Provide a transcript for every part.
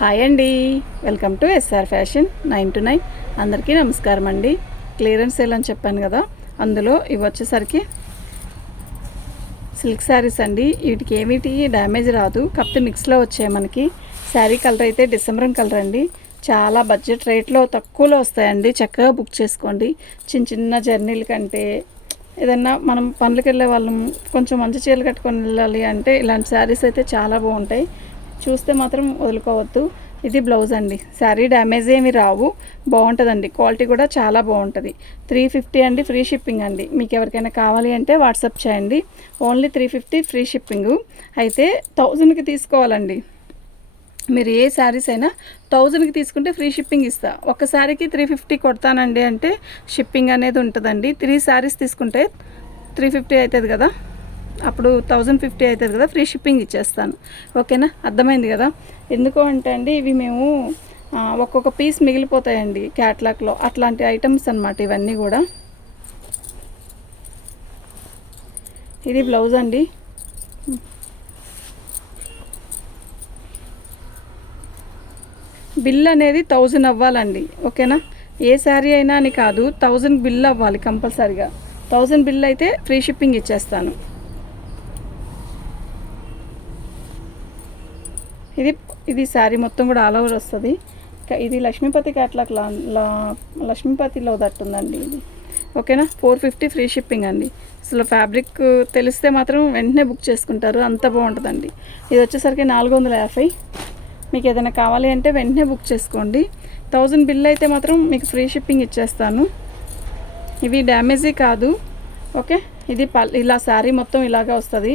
Hi అండి, welcome to SR fashion 9 to 9. అందరికీ నమస్కారం అండి. క్లియరెన్స్ సేల్ అని చెప్పాను కదా, అందులో ఇవి వచ్చేసరికి సిల్క్ శారీస్ అండి. వీటికి ఏమిటి డ్యామేజ్ రాదు, కాకపోతే మిక్స్లో వచ్చాయి. మనకి శారీ కలర్ అయితే డిసెంబర్ కలర్ అండి. చాలా బడ్జెట్ రేట్లో తక్కువలో వస్తాయండి. చక్కగా బుక్ చేసుకోండి. చిన్న చిన్న జర్నీల కంటే ఏదన్నా మనం పనులకు వెళ్ళే వాళ్ళం కొంచెం మంచి చీరలు కట్టుకొని వెళ్ళాలి అంటే ఇలాంటి శారీస్ అయితే చాలా బాగుంటాయి. చూస్తే మాత్రం వదులుకోవద్దు. ఇది బ్లౌజ్ అండి. శారీ డ్యామేజ్ ఏమి రావు, బాగుంటుందండి. క్వాలిటీ కూడా చాలా బాగుంటుంది. 350 అండి, ఫ్రీ షిప్పింగ్ అండి. మీకు ఎవరికైనా కావాలి అంటే వాట్సాప్ చేయండి. Only 350 free shipping. అయితే 1000కి తీసుకోవాలండి. మీరు ఏ శారీస్ అయినా 1000కి తీసుకుంటే ఫ్రీ షిప్పింగ్ ఇస్తా. ఒక శారీకి 350 కొడతానండి అంటే షిప్పింగ్ అనేది ఉంటుందండి. 3 శారీస్ తీసుకుంటే 350 అవుతుంది కదా, అప్పుడు 1050 అవుతుంది కదా, ఫ్రీ షిప్పింగ్ ఇచ్చేస్తాను. ఓకేనా, అర్థమైంది కదా. ఎందుకు అంటే అండి, ఇవి మేము ఒక్కొక్క పీస్ మిగిలిపోతాయండి క్యాట్లాగ్లో, అట్లాంటి ఐటమ్స్ అన్నమాట ఇవన్నీ కూడా. ఇది బ్లౌజ్ అండి. బిల్ అనేది 1000 అవ్వాలండి. ఓకేనా, ఏ శారీ అయినా అని కాదు, 1000 బిల్ అవ్వాలి కంపల్సరిగా. 1000 బిల్ అయితే ఫ్రీ షిప్పింగ్ ఇచ్చేస్తాను. ఇది శారీ మొత్తం కూడా ఆల్ ఓవర్ వస్తుంది. ఇది లక్ష్మీపతి క్యాట్లాగ్ లక్ష్మీపతిలో దట్టుందండి ఇది. ఓకేనా, 450 ఫ్రీ షిప్పింగ్ అండి. అసలు ఫ్యాబ్రిక్ తెలిస్తే మాత్రం వెంటనే బుక్ చేసుకుంటారు, అంత బాగుంటుందండి. ఇది వచ్చేసరికి 450. మీకు ఏదైనా కావాలి అంటే వెంటనే బుక్ చేసుకోండి. 1000 బిల్ అయితే మాత్రం మీకు ఫ్రీ షిప్పింగ్ ఇచ్చేస్తాను. ఇవి డ్యామేజీ కాదు. ఓకే, ఇది ఇలా శారీ మొత్తం ఇలాగా వస్తుంది.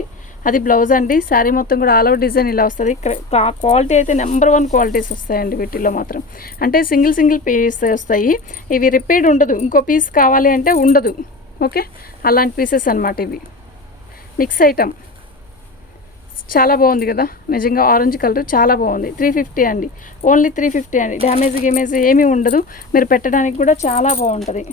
అది బ్లౌజ్ అండి. శారీ మొత్తం కూడా ఆల్ ఓవర్ డిజైన్ ఇలా వస్తుంది. క్వాలిటీ అయితే నెంబర్ 1 క్వాలిటీస్ వస్తాయండి వీటిలో మాత్రం. అంటే సింగిల్ పీస్ వస్తాయి. ఇవి రిపీట్ ఉండదు, ఇంకో పీస్ కావాలి అంటే ఉండదు. ఓకే, అలాంటి పీసెస్ అన్నమాట ఇవి. మిక్స్ ఐటమ్ చాలా బాగుంది కదా, నిజంగా ఆరెంజ్ కలర్ చాలా బాగుంది. 350 అండి, ఓన్లీ 350 అండి. డ్యామేజ్ ఏమీ ఉండదు. మీరు పెట్టడానికి కూడా చాలా బాగుంటుంది.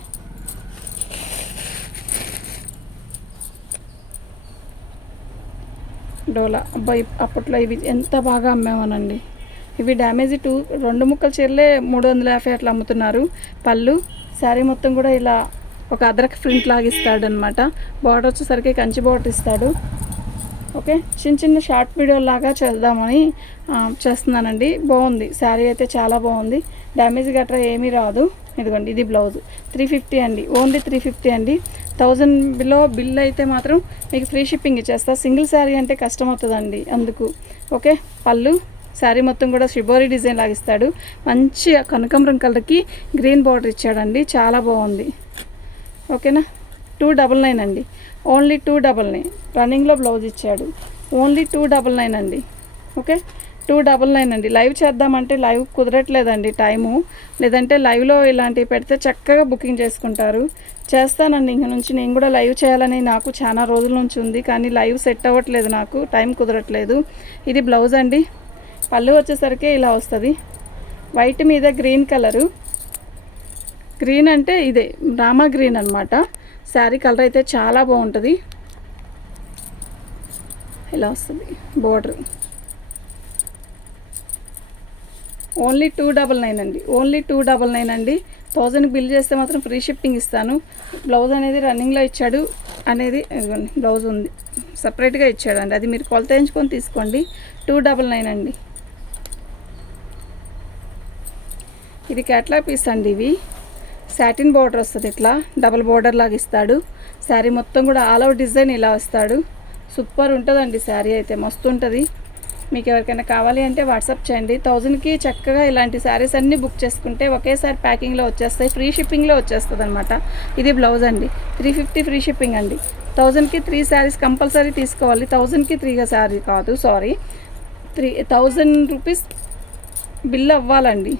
డోలా అబ్బాయి, అప్పట్లో ఇవి ఎంత బాగా అమ్మేవానండి. ఇవి డ్యామేజ్ 2 ముక్కల చీరలే 350 అట్లా అమ్ముతున్నారు. పళ్ళు శారీ మొత్తం కూడా ఇలా ఒక అదరక ప్రింట్ లాగా ఇస్తాడు అనమాట. బార్డర్ వచ్చేసరికి కంచి బార్డర్ ఇస్తాడు. ఓకే, చిన్న షార్ట్ వీడియో లాగా చేద్దామని చేస్తున్నానండి. బాగుంది శారీ అయితే, చాలా బాగుంది. డ్యామేజ్ గట్రా ఏమీ రాదు. ఇదిగోండి, ఇది బ్లౌజ్. 350 అండి, ఓన్లీ 350 అండి. 1000 బిలో బిల్ అయితే మాత్రం మీకు ఫ్రీ షిప్పింగ్ ఇచ్చేస్తా. సింగిల్ శారీ అంటే కష్టం అవుతుందండి, అందుకు. ఓకే, పళ్ళు శారీ మొత్తం కూడా షిబోరి డిజైన్ లాగా ఇస్తాడు. మంచి కనకాంబరం కలర్కి గ్రీన్ బార్డర్ ఇచ్చాడండి, చాలా బాగుంది. ఓకేనా, 299 అండి, ఓన్లీ 299. రన్నింగ్లో బ్లౌజ్ ఇచ్చాడు. ఓన్లీ 299 అండి. ఓకే, 299 అండి. లైవ్ చేద్దామంటే లైవ్ కుదరట్లేదండి టైము, లేదంటే లైవ్లో ఇలాంటివి పెడితే చక్కగా బుకింగ్ చేసుకుంటారు. చేస్తానండి, ఇంక నుంచి నేను కూడా లైవ్ చేయాలని నాకు చాలా రోజుల నుంచి ఉంది, కానీ లైవ్ సెట్ అవ్వట్లేదు, నాకు టైం కుదరట్లేదు. ఇది బ్లౌజ్ అండి. పళ్ళు వచ్చేసరికి ఇలా వస్తుంది. వైట్ మీద గ్రీన్ కలరు. గ్రీన్ అంటే ఇదే రామా గ్రీన్ అనమాట. శారీ కలర్ అయితే చాలా బాగుంటుంది. ఇలా వస్తుంది బోర్డర్. ఓన్లీ 299 అండి, ఓన్లీ 299 అండి. 1000 బిల్ చేస్తే మాత్రం ఫ్రీ షిప్పింగ్ ఇస్తాను. బ్లౌజ్ అనేది రన్నింగ్లో ఇచ్చాడు అనేది, బ్లౌజ్ ఉంది సపరేట్గా ఇచ్చాడండి. అది మీరు కొలత ఎంచుకొని తీసుకోండి. 299 అండి. ఇది క్యాట్లాగ్ పీస్ అండి. ఇవి సాటిన్ బార్డర్ వస్తుంది, ఇట్లా డబుల్ బార్డర్ లాగా ఇస్తాడు. శారీ మొత్తం కూడా ఆల్ ఓవర్ డిజైన్ ఇలా వస్తాడు. సూపర్ ఉంటుందండి శారీ అయితే, మస్తు ఉంటుంది. మీకు ఎవరికైనా కావాలి అంటే వాట్సాప్ చేయండి. 1000కి చక్కగా ఇలాంటి శారీస్ అన్నీ బుక్ చేసుకుంటే ఒకేసారి ప్యాకింగ్లో వచ్చేస్తాయి, ఫ్రీ షిప్పింగ్లో వచ్చేస్తుంది అనమాట. ఇది బ్లౌజ్ అండి. 350 ఫ్రీ షిప్పింగ్ అండి. 1000కి 3 శారీస్ కంపల్సరీ తీసుకోవాలి. 1000కి 3 శారీ కాదు, సారీ, 1000 రూపీస్ బిల్ అవ్వాలండి.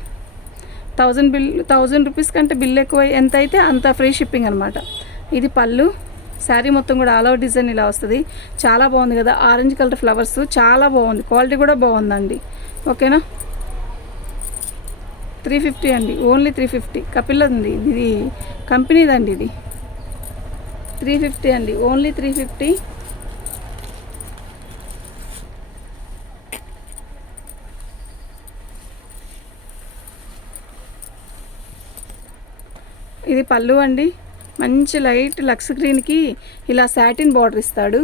1000 రూపీస్ కంటే బిల్ ఎక్కువ ఎంత అయితే అంత ఫ్రీ షిప్పింగ్ అనమాట. ఇది పళ్ళు. శారీ మొత్తం కూడా ఆల్ ఓవర్ డిజైన్ ఇలా వస్తుంది. చాలా బాగుంది కదా, ఆరెంజ్ కలర్ ఫ్లవర్స్ చాలా బాగుంది. క్వాలిటీ కూడా బాగుందండి. ఓకేనా, 350 అండి, ఓన్లీ 350. కపిల్ ఉంది, ఇది కంపెనీదండి. ఇది 350 అండి, ఓన్లీ 350. ఇది పళ్ళు అండి. మంచి లైట్ లక్స్ గ్రీన్కి ఇలా సాటిన్ బార్డర్ ఇస్తాడు.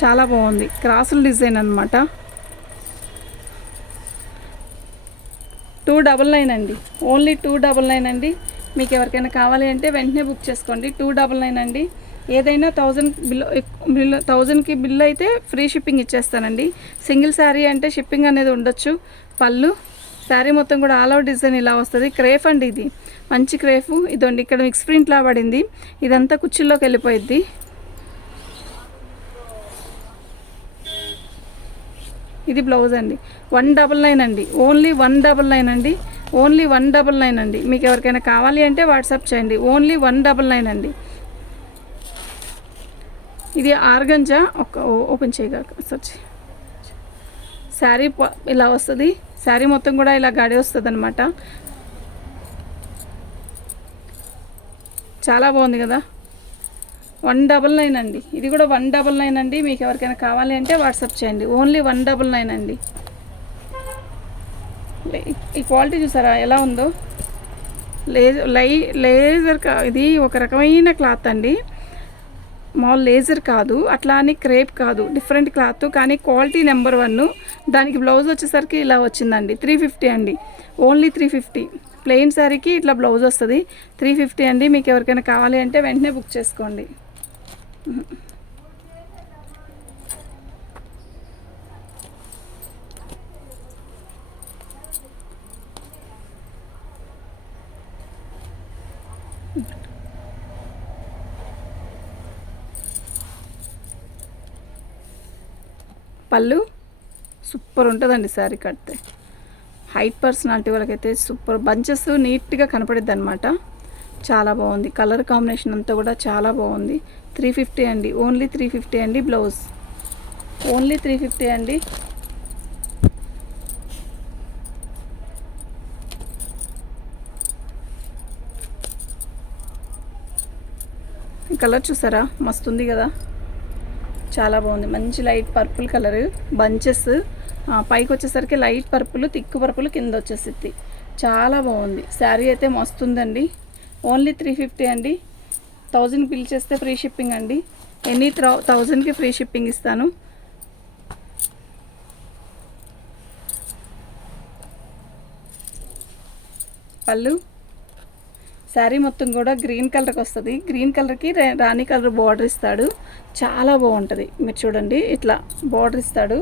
చాలా బాగుంది. క్రాసుల డిజైన్ అనమాట. 299 అండి. ఓన్లీ 299 అండి. మీకు ఎవరికైనా కావాలి అంటే వెంటనే బుక్ చేసుకోండి. 299 అండి. ఏదైనా 1000 బిల్ 1000కి బిల్ అయితే ఫ్రీ షిప్పింగ్ ఇచ్చేస్తానండి. సింగిల్ శారీ అంటే షిప్పింగ్ అనేది ఉండొచ్చు. పళ్ళు శారీ మొత్తం కూడా ఆల్ అవుట్ డిజైన్ ఇలా వస్తుంది. క్రేఫ్ అండి, ఇది మంచి క్రేఫ్. ఇదండి ఇక్కడ మిక్స్ ప్రింట్లా పడింది. ఇదంతా కుర్చీల్లోకి వెళ్ళిపోయిద్ది. ఇది బ్లౌజ్ అండి. 199 అండి. ఓన్లీ 199 అండి. ఓన్లీ 199 అండి. మీకు ఎవరికైనా కావాలి అంటే వాట్సాప్ చేయండి. ఓన్లీ 199 అండి. ఇది ఆర్గంజా. ఓపెన్ చేయగా సర్చ్. శారీ ఇలా వస్తుంది. శారీ మొత్తం కూడా ఇలా గాడి వస్తుంది అనమాట. చాలా బాగుంది కదా. 199 అండి. ఇది కూడా 199 అండి. మీకు ఎవరికైనా కావాలి అంటే వాట్సాప్ చేయండి. ఓన్లీ 199 అండి. ఈ క్వాలిటీ చూసారా ఎలా ఉందో. లేజర్ ఇది ఒక రకమైన క్లాత్ అండి. మామూలు లేజర్ కాదు, అట్లా అని క్రేప్ కాదు, డిఫరెంట్ క్లాత్. కానీ క్వాలిటీ నెంబర్ 1. దానికి బ్లౌజ్ వచ్చేసరికి ఇలా వచ్చిందండి. 350 అండి. ఓన్లీ 350. ప్లెయిన్ శారీకి ఇట్లా బ్లౌజ్ వస్తుంది. 350 అండి. మీకు ఎవరికైనా కావాలి అంటే వెంటనే బుక్ చేసుకోండి. పళ్ళు సూపర్ ఉంటుందండి. శారీ కడితే హైట్ పర్సనాలిటీ వాళ్ళకైతే సూపర్. బంచెస్ నీట్గా కనపడిద్ది అనమాట. చాలా బాగుంది. కలర్ కాంబినేషన్ అంతా కూడా చాలా బాగుంది. 350 అండి. ఓన్లీ 350 అండి. బ్లౌజ్ ఓన్లీ 350 అండి. కలర్ చూసారా, మస్తు ఉంది కదా. చాలా బాగుంది. మంచి లైట్ పర్పుల్ కలర్. బంచెస్ పైకి వచ్చేసరికి లైట్ పర్పుల్, థిక్ పర్పుల్ కింద వచ్చేసిద్ది. చాలా బాగుంది. శారీ అయితే మస్తు ఉందండి. ఓన్లీ 350 అండి. 1000 బిల్ చేస్తే ఫ్రీ షిప్పింగ్ అండి. ఎనీ 1000కి ఫ్రీ షిప్పింగ్ ఇస్తాను. పళ్ళు శారీ మొత్తం కూడా గ్రీన్ కలర్కి వస్తుంది. గ్రీన్ కలర్కి రాణి కలర్ బార్డర్ ఇస్తాడు. చాలా బాగుంటుంది. మీరు చూడండి, ఇట్లా బార్డర్ ఇస్తాడు.